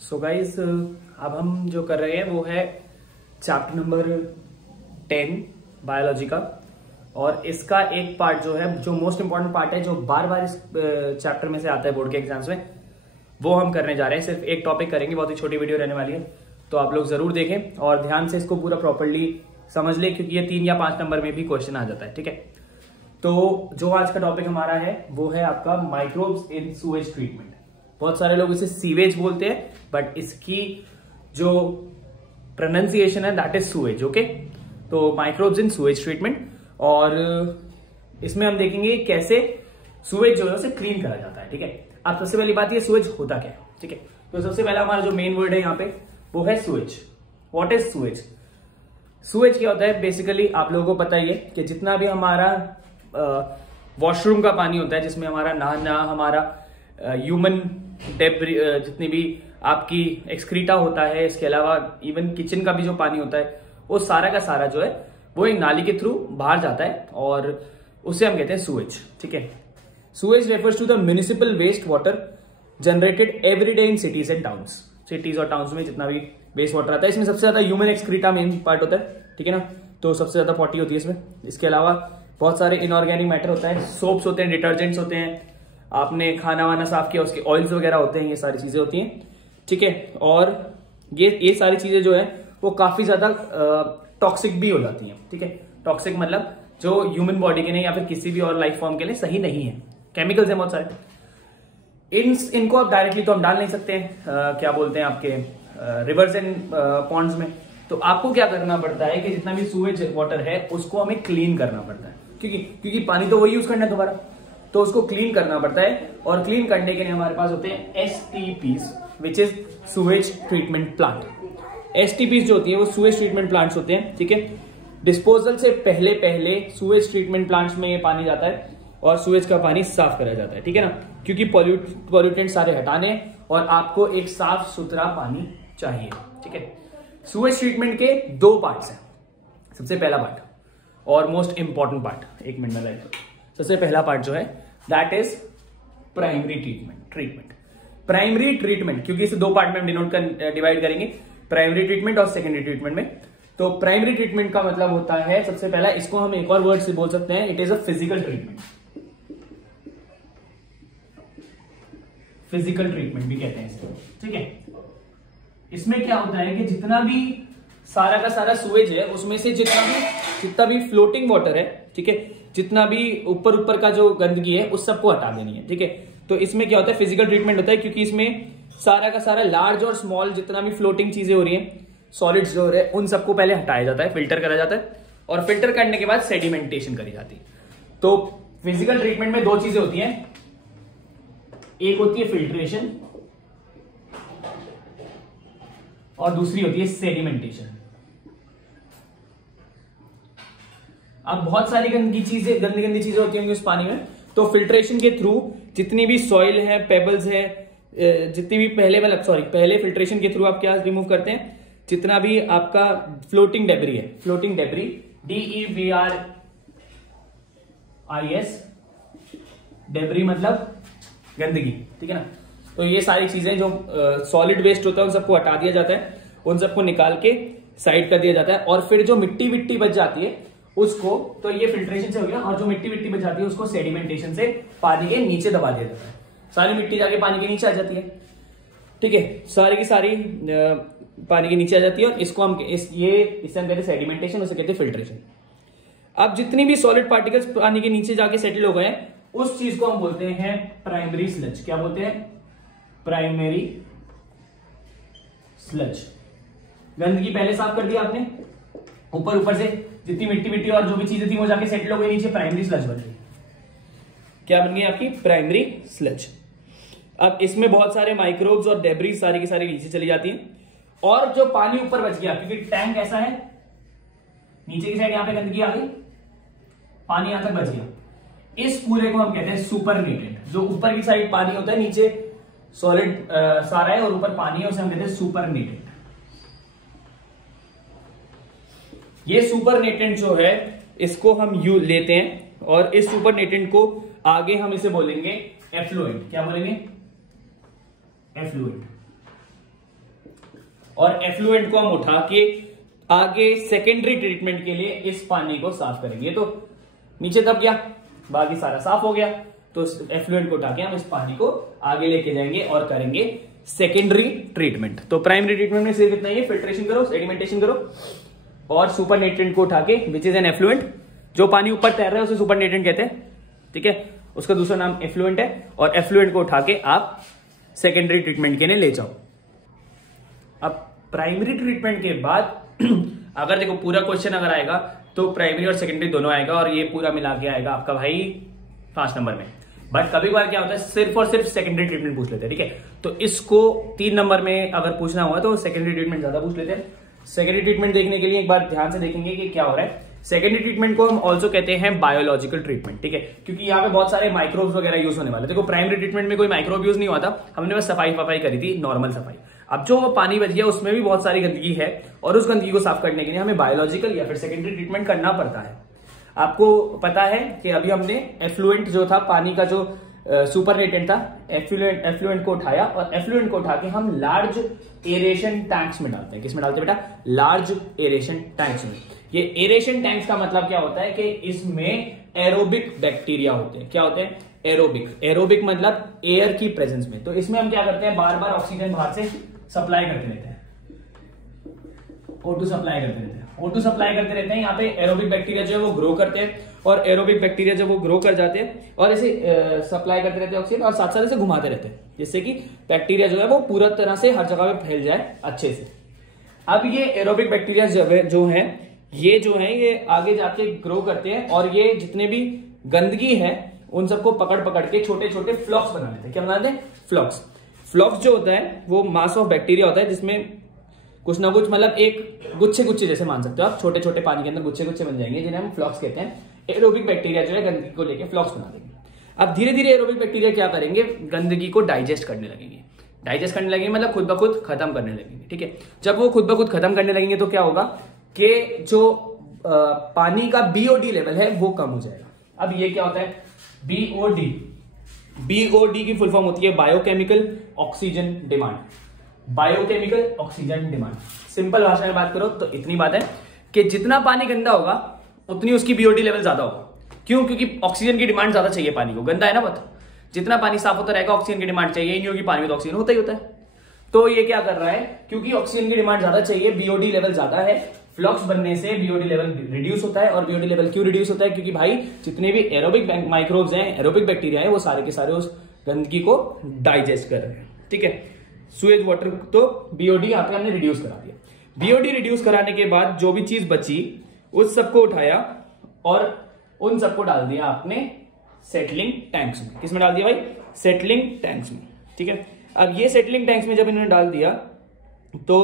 So guys अब हम जो कर रहे हैं वो है चैप्टर नंबर 10 बायोलॉजी का। और इसका एक पार्ट जो है, जो मोस्ट इंपॉर्टेंट पार्ट है, जो बार बार इस चैप्टर में से आता है बोर्ड के एग्जाम्स में, वो हम करने जा रहे हैं। सिर्फ एक टॉपिक करेंगे, बहुत ही छोटी वीडियो रहने वाली है, तो आप लोग जरूर देखें और ध्यान से इसको पूरा प्रॉपर्ली समझ लें, क्योंकि ये 3 या 5 नंबर में भी क्वेश्चन आ जाता है। ठीक है, तो जो आज का टॉपिक हमारा है वो है आपका माइक्रोब्स इन सूएज ट्रीटमेंट। बहुत सारे लोग इसे सीवेज बोलते हैं, बट इसकी जो प्रोनाउंसिएशन है दैट इज सूएज। ओके, तो माइक्रोब्स इन सूएज ट्रीटमेंट, और इसमें हम देखेंगे कैसे सूएज जो है उसे क्लीन करा जाता है। ठीक है, अब सबसे पहली बात ये सूएज होता क्या है। ठीक है, तो सबसे पहला हमारा जो मेन वर्ड है यहाँ पे वो है sewage. What is sewage? Sewage क्या होता है? बेसिकली आप लोगों को पता ही है कि जितना भी हमारा वॉशरूम का पानी होता है, जिसमें हमारा नहाना, हमारा ह्यूमन डेब्री, जितनी भी आपकी एक्सक्रीटा होता है, इसके अलावा इवन किचन का भी जो पानी होता है, वो सारा का सारा जो है वो एक नाली के थ्रू बाहर जाता है और उसे हम कहते हैं सूएज। ठीक है, sewage refers to the municipal waste water generated every day in cities and towns. Cities और टाउन्स में जितना भी वेस्ट वाटर आता है, इसमें सबसे ज्यादा ह्यूमन एक्सक्रीटा मेन पार्ट होता है। ठीक है ना, तो सबसे ज्यादा 40 होती है इसमें। इसके अलावा बहुत सारे इनऑर्गेनिक मैटर होता है, सोप्स होते हैं, डिटर्जेंट्स होते हैं, आपने खाना वाना साफ किया उसके ऑयल्स वगैरह होते हैं, ये सारी चीजें होती हैं। ठीक है, और ये सारी चीजें जो है वो काफी ज्यादा टॉक्सिक भी हो जाती हैं। ठीक है, टॉक्सिक मतलब जो ह्यूमन बॉडी के लिए या फिर किसी भी और लाइफ फॉर्म के लिए सही नहीं है। केमिकल्स है बहुत सारे, इनको आप डायरेक्टली तो हम डाल नहीं सकते हैं, क्या बोलते हैं आपके रिवर्स एंड पॉन्ड्स में। तो आपको क्या करना पड़ता है कि जितना भी सूएज वाटर है उसको हमें क्लीन करना पड़ता है, क्योंकि पानी तो वही यूज करना है दोबारा, तो उसको क्लीन करना पड़ता है। और क्लीन करने के लिए हमारे पास होते हैं STPs, which is sewage treatment plant. STPs जो होती है वो सूएज ट्रीटमेंट प्लांट्स होते हैं। ठीक है, डिस्पोजल से पहले सूएज ट्रीटमेंट प्लांट्स में ये पानी जाता है और सूएज का पानी साफ करा जाता है। ठीक है ना, क्योंकि पॉल्यूटेंट सारे हटाने और आपको एक साफ सुथरा पानी चाहिए। ठीक है, सूएज ट्रीटमेंट के 2 पार्ट्स हैं। सबसे पहला पार्ट और मोस्ट इंपॉर्टेंट पार्ट, 1 मिनट में लाइक, सबसे पहला पार्ट जो है that is primary treatment. Primary treatment, क्योंकि इसे 2 पार्ट में हम डिवाइड करेंगे, प्राइमरी ट्रीटमेंट और सेकेंडरी ट्रीटमेंट में। तो प्राइमरी ट्रीटमेंट का मतलब होता है, सबसे पहला इसको हम एक और वर्ड से बोल सकते हैं, it is a physical treatment. Physical treatment भी कहते हैं इसको। ठीक है, इसमें क्या होता है कि जितना भी सारा का सारा सूएज है उसमें से जितना भी फ्लोटिंग वाटर है, ठीक है, जितना भी ऊपर का जो गंदगी है उस सबको हटा देनी है। ठीक है, तो इसमें क्या होता है, फिजिकल ट्रीटमेंट होता है, क्योंकि इसमें सारा का सारा लार्ज और स्मॉल जितना भी फ्लोटिंग चीजें हो रही हैं, सॉलिड्स जो हो रहे हैं, उन सबको पहले हटाया जाता है, फिल्टर करा जाता है, और फिल्टर करने के बाद सेडिमेंटेशन करी जाती है। तो फिजिकल ट्रीटमेंट में 2 चीजें होती हैं, एक होती है फिल्ट्रेशन और दूसरी होती है सेडिमेंटेशन। अब बहुत सारी गंदी गंदी चीजें होती होंगी उस पानी में, तो फिल्ट्रेशन के थ्रू जितनी भी सॉइल है, पेबल्स है, जितनी भी पहले फिल्ट्रेशन के थ्रू आप क्या रिमूव करते हैं, जितना भी आपका फ्लोटिंग डेब्री है, फ्लोटिंग डेब्री, DEBRIS, डेब्री मतलब गंदगी। ठीक है ना, तो ये सारी चीजें जो सॉलिड वेस्ट होता है उन सबको हटा दिया जाता है, उन सबको निकाल के साइड कर दिया जाता है, और फिर जो मिट्टी बच जाती है उसको, तो ये फिल्ट्रेशन से हो गया, और जो मिट्टी बच जाती है उसको सेडिमेंटेशन से पानी के नीचे दबा दिया जाता है। सारी मिट्टी जाके पानी के नीचे आ जाती है। ठीक है, सारी की सारी पानी के नीचे आ जाती है, और इसको हम इसे हम कहते हैं सेडिमेंटेशन, उसे कहते हैं फिल्ट्रेशन। अब जितनी भी सॉलिड पार्टिकल्स पानी के नीचे जाके सेटल हो गए उस चीज को हम बोलते हैं प्राइमरी स्लज। क्या बोलते हैं? Primary sludge. गंदगी पहले साफ कर दिया आपने, ऊपर से जितनी मिट्टी और जो भी चीजें थी वो जाके सेटल हो गई नीचे, प्राइमरी स्लज बन गई। क्या बन गई आपकी? Primary sludge. अब इसमें बहुत सारे माइक्रोब्स और डेब्री सारी की सारी नीचे चली जाती है, और जो पानी ऊपर बच गया, क्योंकि टैंक ऐसा है, नीचे की साइड यहां पे गंदगी आ गई, पानी यहां तक बच गया, इस पूरे को हम कहते हैं सुपरनेटेड। जो ऊपर की साइड पानी होता है, नीचे सॉलिड सारा है और ऊपर पानी है, उसे हम कहते हैं सुपरनेटेड। ये सुपरनेटेंट जो है इसको हम लेते हैं, और इस सुपरनेटेंट को आगे हम इसे बोलेंगे एफ्लुएंट। क्या बोलेंगे? एफ्लुएंट। और एफ्लुएंट को हम उठा के आगे सेकेंडरी ट्रीटमेंट के लिए इस पानी को साफ करेंगे। तो नीचे दब गया, बाकी सारा साफ हो गया, तो एफ्लुएंट को उठा के हम इस पानी को आगे लेके जाएंगे और करेंगे सेकेंडरी ट्रीटमेंट। तो प्राइमरी ट्रीटमेंट में सिर्फ इतना ही है, फिल्ट्रेशन करो, सेडिमेंटेशन करो और सुपर नेट्रेंट को उठा के, विच इज एन एफ्लुएंट, जो पानी ऊपर तैर रहा है उसे सुपर नेट्रेंट कहते हैं, ठीक है, उसका दूसरा नाम एफ्लुएंट है, और एफ्लुएंट को उठा के आप सेकेंडरी ट्रीटमेंट के लिए ले जाओ। अब प्राइमरी ट्रीटमेंट के बाद अगर देखो पूरा क्वेश्चन अगर आएगा तो प्राइमरी और सेकेंडरी दोनों आएगा, और ये पूरा मिला के आएगा आपका भाई 5 नंबर में। बट कभी बार क्या होता है, सिर्फ और सिर्फ सेकेंडरी ट्रीटमेंट पूछ लेते हैं, ठीक है। तो इसको 3 नंबर में अगर पूछना हुआ तो सेकेंडरी ट्रीटमेंट ज्यादा पूछ लेते हैं। सेकेंडरी ट्रीटमेंट देखने के लिए एक बार ध्यान से देखेंगे कि क्या हो रहा है। सेकेंडरी ट्रीटमेंट को हम ऑल्सो कहते हैं बायोलॉजिकल ट्रीटमेंट, ठीक है, क्योंकि यहाँ पे बहुत सारे माइक्रोब्स वगैरह यूज होने वाले। देखो प्राइमरी ट्रीटमेंट में कोई माइक्रोब यूज नहीं हुआ था, हमने बस सफाई करी थी, नॉर्मल सफाई। अब जो पानी बच गया उसमें भी बहुत सारी गंदगी है, और उस गंदगी को साफ करने के लिए हमें बायोलॉजिकल या फिर सेकेंडरी ट्रीटमेंट करना पड़ता है। आपको पता है कि अभी हमने एफ्लुएंट जो था, पानी का जो सुपर नेटेंट था, एफ्लुएंट को उठाया, और एफ्लुएंट को उठा के हम लार्ज एरेशन टैंक्स में डालते हैं। किसमें डालते हैं बेटा? लार्ज एरेशन टैंक्स में। ये एरेशन टैंक्स का मतलब क्या होता है कि इसमें एरोबिक बैक्टीरिया होते हैं। क्या होते हैं? एरोबिक मतलब एयर की प्रेजेंस में। तो इसमें हम क्या करते हैं, बार बार ऑक्सीजन बाहर से सप्लाई करते रहते हैं, O2 सप्लाई करते रहते हैं, O2 सप्लाई करते रहते हैं। यहाँ पे एरोबिक बैक्टीरिया जो है वो ग्रो करते हैं, और एरोबिक बैक्टीरिया जब वो ग्रो कर जाते हैं और ऐसे सप्लाई करते रहते हैं ऑक्सीजन, और साथ साथ ऐसे घुमाते रहते हैं, जिससे कि बैक्टीरिया जो है वो पूरा तरह से हर जगह पे फैल जाए अच्छे से। अब ये एरोबिक बैक्टीरिया जो है ये आगे जाके ग्रो करते हैं, और ये जितने भी गंदगी है उन सबको पकड़ पकड़ के छोटे छोटे फ्लॉक्स बना लेते हैं। क्या बनाते हैं? फ्लॉक्स जो होता है वो मास ऑफ बैक्टीरिया होता है, जिसमें कुछ ना कुछ, मतलब एक गुच्छे जैसे मान सकते हो आप, छोटे छोटे पानी के अंदर गुच्छे बन जाएंगे, जिन्हें हम फ्लॉक्स कहते हैं। एरोबिक बैक्टीरिया जो है गंदगी को लेकर फ्लॉक्स बना देंगे। अब धीरे धीरे एरोबिक बैक्टीरिया क्या करेंगे, गंदगी को डाइजेस्ट करने लगेंगे, मतलब खुद ब खुद खत्म करने लगेंगे, ठीक है। जब वो खुद ब खुद खत्म करने लगेंगे तो क्या होगा कि जो पानी का बीओडी लेवल है वो कम हो जाएगा। अब ये क्या होता है? बीओडी की फुल फॉर्म होती है biochemical oxygen demand. Biochemical oxygen demand, simple भाषा में बात करो तो इतनी बात है कि जितना पानी गंदा होगा उतनी उसकी बीओडी लेवल ज्यादा होगा। क्यों? क्योंकि ऑक्सीजन की डिमांड ज्यादा चाहिए पानी को, गंदा है ना बहुत। जितना पानी साफ होता रहेगा ऑक्सीजन की डिमांड चाहिए ही नहीं होगी, पानी में तो ऑक्सीजन होता ही होता है। तो ये क्या कर रहा है, क्योंकि ऑक्सीजन की डिमांड ज्यादा चाहिए, बीओडी लेवल ज्यादा है, फ्लक्स बनने से बीओडी लेवल रिड्यूस होता है। और बीओडी लेवल क्यों रिड्यूस होता है? क्योंकि भाई जितने भी एरोबिक माइक्रोब्स हैं, एरोबिक बैक्टीरिया है, वो सारे के सारे उस गंदगी को डाइजेस्ट कर रहे हैं, ठीक है। सुएज वाटर, तो बीओडी यहाँ पे हमने रिड्यूस करा दिया। बीओडी रिड्यूस कराने के बाद जो भी चीज बची उस सबको उठाया और उन सबको डाल दिया आपने सेटलिंग टैंक्स में। किसमें डाल दिया भाई? सेटलिंग टैंक्स में, ठीक है। अब ये सेटलिंग टैंक्स में जब इन्होंने डाल दिया तो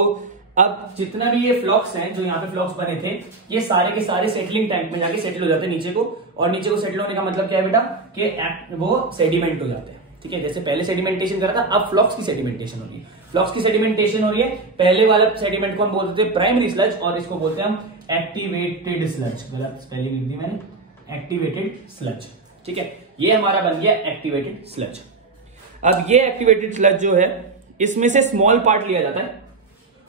अब जितना भी ये फ्लॉक्स हैं, जो यहाँ पे फ्लॉक्स बने थे, ये सारे के सारे सेटलिंग टैंक में जाके सेटल हो जाते हैं नीचे को। और नीचे को सेटल होने का मतलब क्या है बेटा? कि वो सेडिमेंट हो जाते हैं, ठीक है। जैसे पहले सेडिमेंटेशन करा था, अब फ्लॉक्स की सेडिमेंटेशन हो रही है। फ्लॉक्स की सेडिमेंटेशन हो रही है। पहले वाला सेडिमेंट को हम बोलते थे प्राइमरी स्लज, और इसको बोलते हैं हम एक्टिवेटेड स्लज। गलत स्पेलिंग लिख दी मैंने, एक्टिवेटेड स्लज, ठीक है। ये हमारा बन गया एक्टिवेटेड स्लज। अब ये एक्टिवेटेड स्लज जो है, इसमें से स्मॉल पार्ट लिया जाता है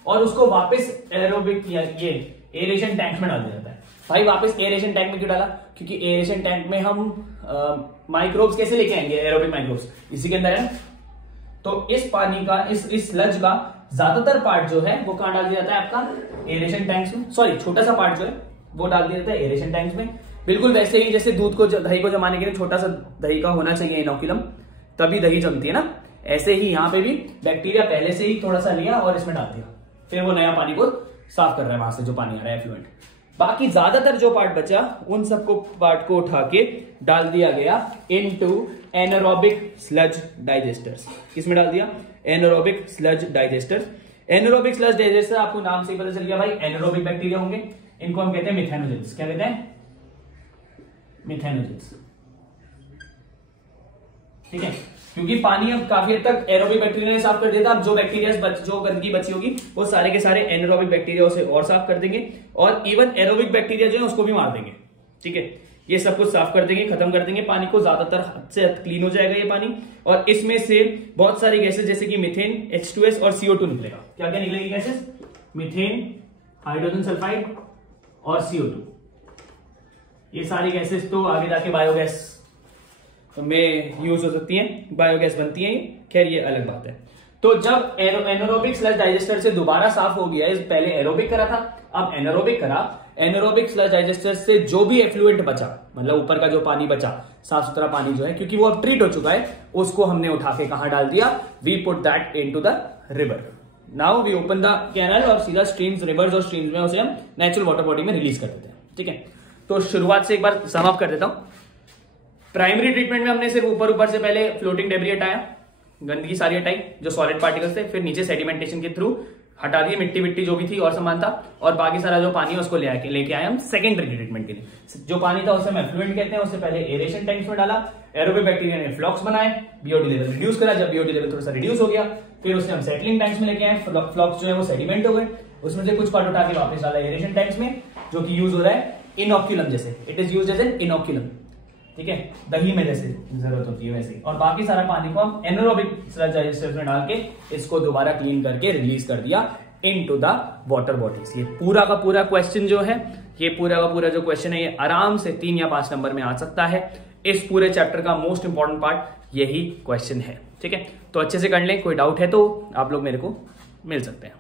और उसको वापस एरोबिक या ये एरेशन टैंक में डाल दिया जाता है। भाई वापस एरेशन टैंक में क्यों डाला? क्योंकि एरेशन टैंक में हम माइक्रोब्स कैसे लेके आएंगे? एरोबिक माइक्रोब्स इसी के अंदर है। तो इस पानी का, इस स्लज का ज्यादातर पार्ट जो है वो कहां डाल दिया जाता है? आपका एरेशन टैंक्स में। सॉरी, छोटा सा पार्ट जो है वो डाल दिया जाता है एरेशन टैंक्स में। बिल्कुल वैसे ही जैसे दूध को, दही को जमाने के लिए छोटा सा दही का होना चाहिए इनोकुलम, तभी दही जमती है ना, ऐसे ही यहाँ पे भी बैक्टीरिया पहले से ही थोड़ा सा लिया और इसमें डाल दिया, फिर वो नया पानी को साफ कर रहा है वहां से जो पानी आ रहा है एफ्लुएंट। बाकी ज्यादातर जो पार्ट बचा उन सबको पार्ट को उठा के डाल दिया गया इनटू एनारोबिक स्लज डाइजेस्टर्स। किसमें डाल दिया? Anaerobic sludge digesters. Anaerobic sludge digester आपको नाम से ही पता चल गया भाई, एनारोबिक बैक्टीरिया होंगे। इनको हम कहते हैं मिथेनोजेंस। क्या कहते हैं? मिथेनोजेंस, ठीक है। क्योंकि पानी अब काफी हद तक एरोबिक बैक्टीरिया ने साफ कर दिया था, अब जो बैक्टीरिया जो गंदगी बची होगी वो सारे के सारे एनारोबिक बैक्टीरिया उसे और साफ कर देंगे, और इवन एरोबिक बैक्टीरिया जो है उसको भी मार देंगे, ठीक है। ये सब कुछ साफ कर देंगे, खत्म कर देंगे पानी को, ज्यादातर हद से हद क्लीन हो जाएगा ये पानी। और इसमें से बहुत सारी गैसेस जैसे कि मीथेन, H2S और CO2 निकलेगा। क्या क्या निकलेगी गैसेस? मीथेन, हाइड्रोजन सल्फाइड और CO2। ये सारी गैसेस तो आगे जाके बायोगैस में यूज हो सकती हैं, बायोगैस बनती हैं। खैर ये अलग बात है। तो जब एनारोबिक स्लज डाइजेस्टर से दोबारा साफ हो गया, पहले एरोबिक करा था, अब एनारोबिक करा, एनारोबिक स्लज डाइजेस्टर से जो भी एफ्लुएंट बचा, मतलब ऊपर का जो पानी बचा, साफ सुथरा पानी जो है, क्योंकि वो अब ट्रीट हो चुका है, उसको हमने उठा के कहां डाल दिया, we put that into the river. Now we open the canal और सीधा स्ट्रीम्स, रिवर्स और स्ट्रीम्स में उसे हम नेचुरल वाटर बॉडी में रिलीज कर देते हैं। ठीक है, तो शुरुआत से एक बार सम अप कर देता हूं। प्राइमरी ट्रीटमेंट में हमने सिर्फ ऊपर ऊपर से पहले फ्लोटिंग डेब्री हटाया, गंदगी सारी हटाई जो सॉलिड पार्टिकल्स थे, फिर नीचे सेडिमेंटेशन के थ्रू हटा दिए मिट्टी विट्टी जो भी थी और सामान था, और बाकी सारा जो पानी है उसको लेके आए हम सेकेंडरी ट्रीटमेंट के लिए। जो पानी था उसे हम एफ्लुएंट कहते हैं, उससे पहले एरेशन टैंक्स में डाला, एरोबिक बैक्टीरिया ने फ्लॉक्स बनाए, बीओडी लेवल रिड्यूस करा, जब बीओडी लेवल थोड़ा सा रिड्यूस हो गया फिर उसे हम सेटलिंग टैंक्स में लेके आए, फ्लॉक्स जो है वो सेडिमेंट हो गए, उसमें से कुछ पार्ट उठा के वापस डाला एरेशन टैंक्स में, जो कि यूज हो रहा है इनोक्यूलम जैसे, it is used as an inoculum. ठीक है, दही में जैसे जरूरत होती है वैसे। और बाकी सारा पानी को हम एनारोबिक स्लज डाइजेस्टर्स में डाल के इसको दोबारा क्लीन करके रिलीज कर दिया इनटू द वाटर बॉडीज। ये पूरा का पूरा क्वेश्चन जो है, ये पूरा का पूरा जो क्वेश्चन है, ये आराम से 3 या 5 नंबर में आ सकता है। इस पूरे चैप्टर का मोस्ट इंपॉर्टेंट पार्ट यही क्वेश्चन है। ठीक है, तो अच्छे से कर लें, कोई डाउट है तो आप लोग मेरे को मिल सकते हैं।